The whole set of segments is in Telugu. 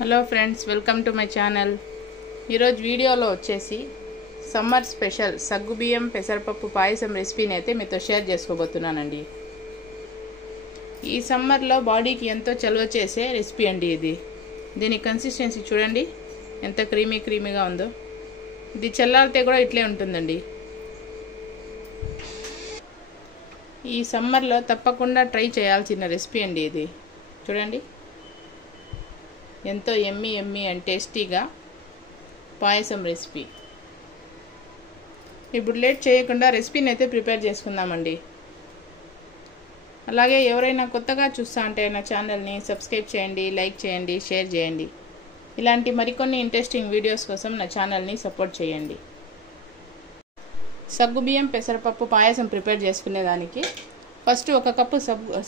Hello friends, welcome to my channel. ఈరోజు వీడియోలో వచ్చేసి సమ్మర్ స్పెషల్ సగ్గుబియ్యం పెసరపప్పు పాయసం రెసిపీని అయితే మీతో షేర్ చేసుకోబోతున్నానండి. ఈ సమ్మర్లో బాడీకి ఎంతో చలువ చేసే రెసిపీ అండి ఇది. దీని కన్సిస్టెన్సీ చూడండి ఎంత క్రీమీగా ఉందో. ఇది చల్లారితే కూడా ఇట్లే ఉంటుందండి. ఈ సమ్మర్లో తప్పకుండా ట్రై చేయాల్సిన రెసిపీ అండి ఇది. చూడండి ఎంతో ఎమ్మీ అండ్ టేస్టీగా పాయసం రెసిపీ. ఇప్పుడు లేట్ చేయకుండా రెసిపీని అయితే ప్రిపేర్ చేసుకుందామండి. అలాగే ఎవరైనా కొత్తగా చూస్తా అంటే నా ఛానల్ని సబ్స్క్రైబ్ చేయండి, లైక్ చేయండి, షేర్ చేయండి. ఇలాంటి మరికొన్ని ఇంట్రెస్టింగ్ వీడియోస్ కోసం నా ఛానల్ని సపోర్ట్ చేయండి. సగ్గుబియ్యం పెసరపప్పు పాయసం ప్రిపేర్ చేసుకునేదానికి ఫస్ట్ ఒక కప్పు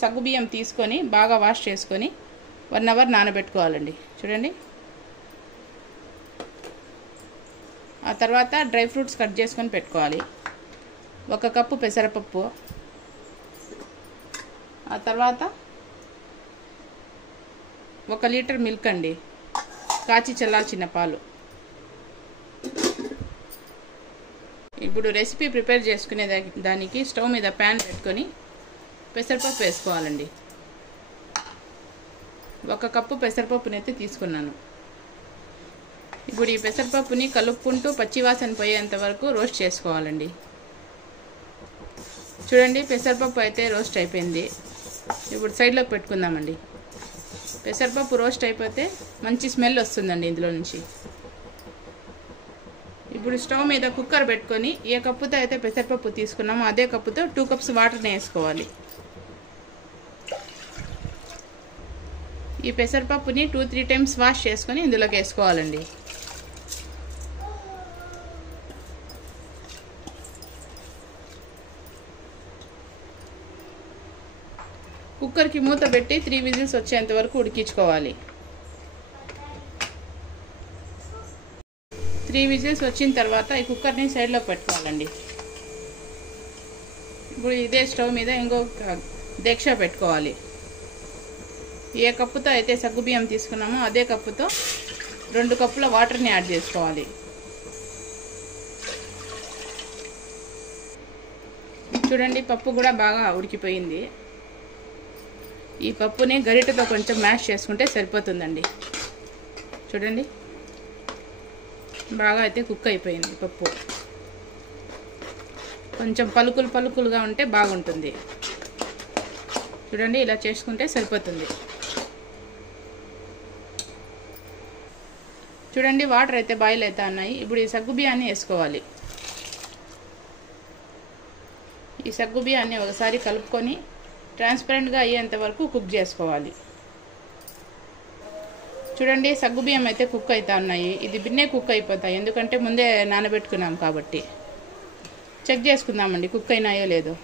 సగ్గుబియ్యం తీసుకొని బాగా వాష్ చేసుకొని 1 అవర్ నానబెట్టుకోవాలండి. చూడండి, ఆ తర్వాత డ్రై ఫ్రూట్స్ కట్ చేసుకొని పెట్టుకోవాలి. 1 కప్పు పెసరపప్పు, ఆ తర్వాత 1 లీటర్ మిల్క్ అండి, కాచి చల్లార్చిన పాలు. ఇప్పుడు రెసిపీ ప్రిపేర్ చేసుకునే దానికి స్టవ్ మీద ప్యాన్ పెట్టుకొని పెసరపప్పు వేసుకోవాలండి. 1 కప్పు పెసరపప్పుని అయితే తీసుకున్నాను. ఇప్పుడు ఈ పెసరపప్పుని కలుపుకుంటూ పచ్చివాసన పోయేంత వరకు రోస్ట్ చేసుకోవాలండి. చూడండి, పెసరపప్పు అయితే రోస్ట్ అయిపోయింది. ఇప్పుడు సైడ్లోకి పెట్టుకుందామండి. పెసరపప్పు రోస్ట్ అయిపోతే మంచి స్మెల్ వస్తుందండి ఇందులో నుంచి. ఇప్పుడు స్టవ్ మీద కుక్కర్ పెట్టుకొని ఏ కప్పుతో అయితే పెసరపప్పు తీసుకున్నామో అదే కప్పుతో 2 కప్స్ వాటర్ని వేసుకోవాలి. ఈ పెసరపప్పుని 2-3 టైమ్స్ వాష్ చేసుకొని ఇందులోకి వేసుకోవాలండి. కుక్కర్కి మూత పెట్టి 3 విజిల్స్ వచ్చేంత వరకు ఉడికించుకోవాలి. 3 విజిల్స్ వచ్చిన తర్వాత ఈ కుక్కర్ని సైడ్లోకి పెట్టుకోవాలండి. ఇప్పుడు ఇదే స్టవ్ మీద ఇంకొక డేక్షా పెట్టుకోవాలి. ఏ కప్పుతో అయితే సగ్గుబియ్యం తీసుకున్నామో అదే కప్పుతో 2 కప్పుల వాటర్ని యాడ్ చేసుకోవాలి. చూడండి, పప్పు కూడా బాగా ఉడికిపోయింది. ఈ పప్పుని గరిటెతో కొంచెం మ్యాష్ చేసుకుంటే సరిపోతుందండి. చూడండి, బాగా అయితే కుక్ అయిపోయింది పప్పు. కొంచెం పలుకులుగా ఉంటే బాగుంటుంది. చూడండి, ఇలా చేసుకుంటే సరిపోతుంది. చూడండి, వాటర్ అయితే బాయిల్ అవుతా ఉన్నాయి. ఇప్పుడు ఈ సగ్గుబియ్యాన్ని వేసుకోవాలి. ఈ సగ్గుబియ్యాన్ని ఒకసారి కలుపుకొని ట్రాన్స్పరెంట్గా అయ్యేంత వరకు కుక్ చేసుకోవాలి. చూడండి, సగ్గుబియ్యం అయితే కుక్ అవుతా ఉన్నాయి. ఇది బిన్నే కుక్ అయిపోతాయి, ఎందుకంటే ముందే నానబెట్టుకున్నాం కాబట్టి. చెక్ చేసుకుందామండి కుక్ అయినాయో లేదో.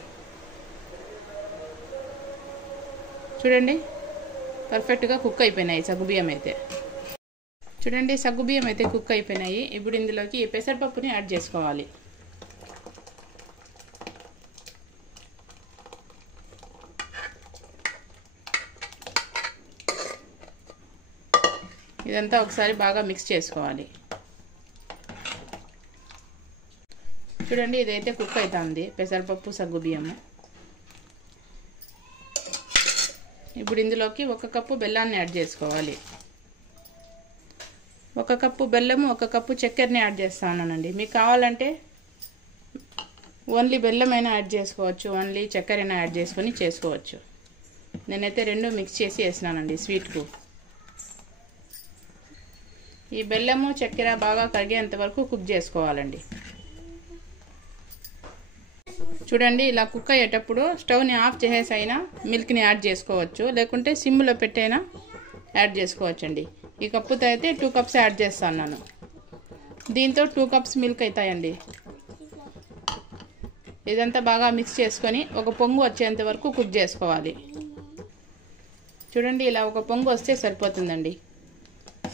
చూడండి, పర్ఫెక్ట్గా కుక్ అయిపోయినాయి సగ్గుబియ్యం అయితే. చూడండి, సగ్గుబియ్యం అయితే కుక్ అయిపోయినాయి. ఇప్పుడు ఇందులోకి పెసరపప్పుని యాడ్ చేసుకోవాలి. ఇదంతా ఒకసారి బాగా మిక్స్ చేసుకోవాలి. చూడండి, ఇదైతే కుక్ అవుతుంది పెసరపప్పు సగ్గుబియ్యము. ఇప్పుడు ఇందులోకి 1 కప్పు బెల్లాన్ని యాడ్ చేసుకోవాలి. 1 కప్పు బెల్లము, 1 కప్పు చక్కెరని యాడ్ చేస్తానండి. మీకు కావాలంటే ఓన్లీ బెల్లమైనా యాడ్ చేసుకోవచ్చు, ఓన్లీ చక్కెరైనా యాడ్ చేసుకొని చేసుకోవచ్చు. నేనైతే 2 మిక్స్ చేసి వేసినానండి స్వీట్కు. ఈ బెల్లము చక్కెర బాగా కరిగేంత వరకు కుక్ చేసుకోవాలండి. చూడండి, ఇలా కుక్ అయ్యేటప్పుడు స్టవ్ని ఆఫ్ చేసేసి అయినా మిల్క్ని యాడ్ చేసుకోవచ్చు, లేకుంటే సిమ్లో పెట్టైనా యాడ్ చేసుకోవచ్చండి. ఈ కప్పుతో అయితే 2 కప్స్ యాడ్ చేస్తాను. దీంతో 2 కప్స్ మిల్క్ అవుతాయండి. ఇదంతా బాగా మిక్స్ చేసుకొని ఒక పొంగు వచ్చేంత వరకు కుక్ చేసుకోవాలి. చూడండి, ఇలా ఒక పొంగు వస్తే సరిపోతుందండి.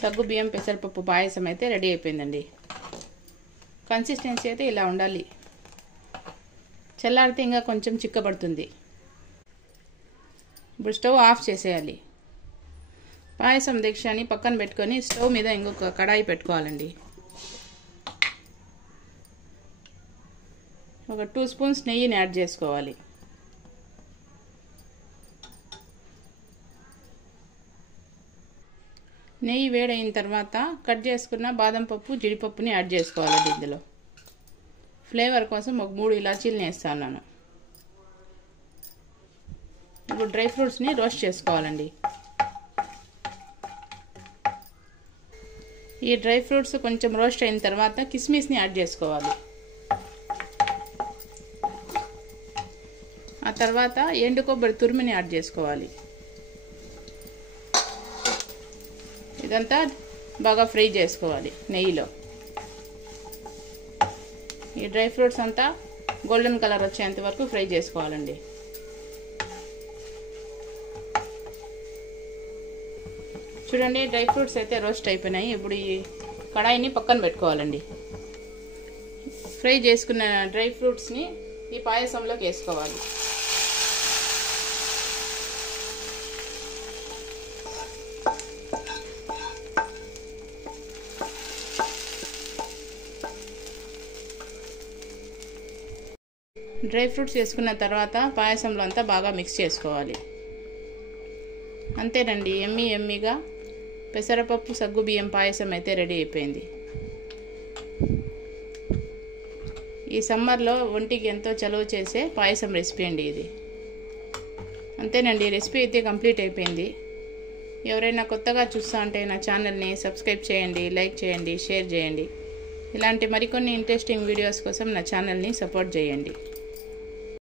సగ్గుబియ్యం పెసరపప్పు పాయసం అయితే రెడీ అయిపోయిందండి. కన్సిస్టెన్సీ అయితే ఇలా ఉండాలి. చల్లారితే ఇంకా కొంచెం చిక్కబడుతుంది. ఇప్పుడు స్టవ్ ఆఫ్ చేసేయాలి. పాయసం దీక్షని పక్కన పెట్టుకొని స్టవ్ మీద ఇంకొక కడాయి పెట్టుకోవాలండి. ఒక 2 స్పూన్స్ నెయ్యిని యాడ్ చేసుకోవాలి. నెయ్యి వేడైన తర్వాత కట్ చేసుకున్న బాదం పప్పు జీడిపప్పుని యాడ్ చేసుకోవాలండి. ఇందులో ఫ్లేవర్ కోసం ఒక 3 ఇలాచీలను వేస్తాను. ఇప్పుడు డ్రై ఫ్రూట్స్ని రోస్ట్ చేసుకోవాలండి. ఈ డ్రై ఫ్రూట్స్ కొంచెం రోస్ట్ అయిన తర్వాత కిస్మిస్ని యాడ్ చేసుకోవాలి. ఆ తర్వాత ఎండు కొబ్బరి తురిమిని యాడ్ చేసుకోవాలి. ఇదంతా బాగా ఫ్రై చేసుకోవాలి నెయ్యిలో. ఈ డ్రై ఫ్రూట్స్ అంతా గోల్డెన్ కలర్ వచ్చేంత వరకు ఫ్రై చేసుకోవాలండి. చూడండి, డ్రై ఫ్రూట్స్ అయితే రోస్ట్ అయిపోయినాయి. ఇప్పుడు ఈ కడాయిని పక్కన పెట్టుకోవాలండి. ఫ్రై చేసుకున్న డ్రై ఫ్రూట్స్ని ఈ పాయసంలోకి వేసుకోవాలి. డ్రై ఫ్రూట్స్ వేసుకున్న తర్వాత పాయసంలో అంతా బాగా మిక్స్ చేసుకోవాలి. అంతేనండి, ఎమ్మీగా పెసరపప్పు సగ్గుబియ్యం పాయసం అయితే రెడీ అయిపోయింది. ఈ సమ్మర్లో ఒంటికి ఎంతో చలువ చేసే పాయసం రెసిపీ అండి ఇది. అంతేనండి, రెసిపీ అయితే కంప్లీట్ అయిపోయింది. ఎవరైనా కొత్తగా చూస్తా ఉంటే నా ఛానల్ని సబ్స్క్రైబ్ చేయండి, లైక్ చేయండి, షేర్ చేయండి. ఇలాంటి మరికొన్ని ఇంట్రెస్టింగ్ వీడియోస్ కోసం నా ఛానల్ని సపోర్ట్ చేయండి.